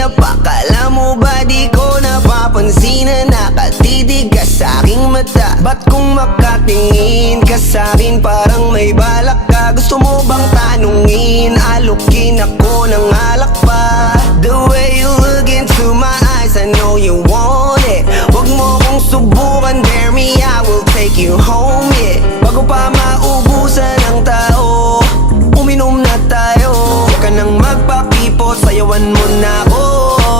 kanina pa. Kala mo ba di ko napapansin na nakatitig ka sa aking mata? Ba't kung makatingin ka sa'kin parang may balak ka? Gusto mo bang tanungin? Alukin ako ng alak pa. The way you look into my eyes, I know you want it. Huwag mo kong subukan, dare me, I will take you home, yeah. Bago pa maubusan ng tao, uminom na tayo. Huwag ka nang magpakipo, sayawan mo na ako.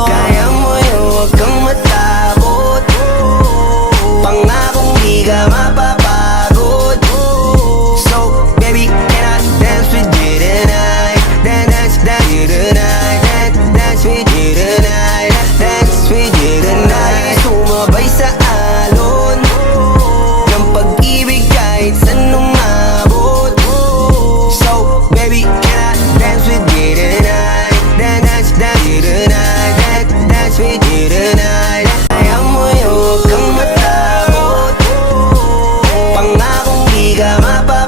Kaya mo yun, huwag kang matakot. Pangakong di ka mapapagod. So, baby, can I dance with you tonight? Dance with you tonight. Dance with you tonight. Dance with you tonight. Sumabay sa alon ng pag-ibig kahit saan umabot. So, baby, can I dance with you tonight? Dance with you tonight. Dance with you tonight. Kaya mo yun, huwag kang matakot. Pangakong di ka mapapagod.